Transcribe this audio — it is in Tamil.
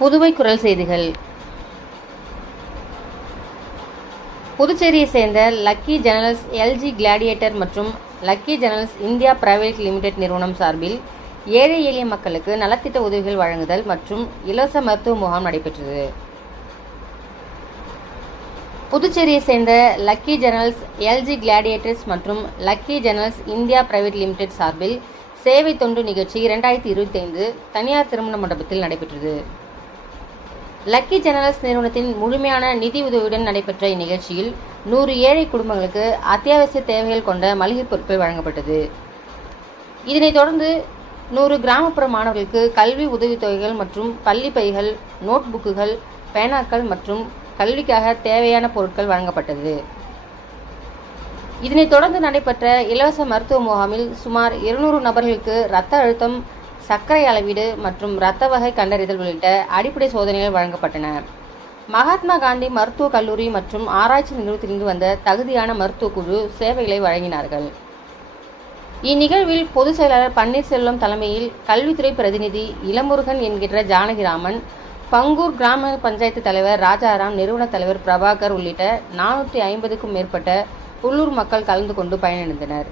புதுவை குரல் செய்திகள். புதுச்சேரியை சேர்ந்த லக்கி ஜெனரல்ஸ் எல்ஜி கிளாடியேட்டர் மற்றும் lucky generals India private limited நிறுவனம் சார்பில் ஏழை எளிய மக்களுக்கு நலத்திட்ட உதவிகள் வழங்குதல் மற்றும் இலவச மருத்துவ முகாம் நடைபெற்றது. புதுச்சேரியை சேர்ந்த லக்கி ஜெனரல்ஸ் எல்ஜி கிளாடியேட்டர்ஸ் மற்றும் lucky generals India private limited சார்பில் சேவை தொண்டு நிகழ்ச்சி 2025 தனியார் திருமண மண்டபத்தில் நடைபெற்றது. லக்கி ஜெனரல்ஸ் நிறுவனத்தின் முழுமையான நிதி உதவியுடன் நடைபெற்ற இந்நிகழ்ச்சியில் 100 ஏழை குடும்பங்களுக்கு அத்தியாவசிய தேவைகள் கொண்ட மளிகை பொருட்கள் வழங்கப்பட்டது. இதனைத் தொடர்ந்து 100 கிராமப்புற மாணவர்களுக்கு கல்வி உதவித்தொகைகள் மற்றும் பள்ளி பைகள், நோட் புக்குகள், பேனாக்கள் மற்றும் கல்விக்காக தேவையான பொருட்கள் வழங்கப்பட்டது. இதனைத் தொடர்ந்து நடைபெற்ற இலவச மருத்துவ முகாமில் சுமார் 200 நபர்களுக்கு இரத்த அழுத்தம், சர்க்கரை அளவீடு மற்றும் இரத்த வகை கண்டறிதல் உள்ளிட்ட அடிப்படை சோதனைகள் வழங்கப்பட்டன. மகாத்மா காந்தி மருத்துவக் கல்லூரி மற்றும் ஆராய்ச்சி நிறுவனத்திலிருந்து வந்த தகுதியான மருத்துவ குழு சேவைகளை வழங்கினார்கள். இந்நிகழ்வில் பொதுச் செயலாளர் பன்னீர்செல்வம் தலைமையில் கல்வித்துறை பிரதிநிதி இளமுருகன் என்கிற ஜானகிராமன், பங்கூர் கிராம பஞ்சாயத்து தலைவர் ராஜாராம், நிறுவன தலைவர் பிரபாகர் உள்ளிட்ட 450க்கும் மேற்பட்ட உள்ளூர் மக்கள் கலந்து கொண்டு பயனடைந்தனர்.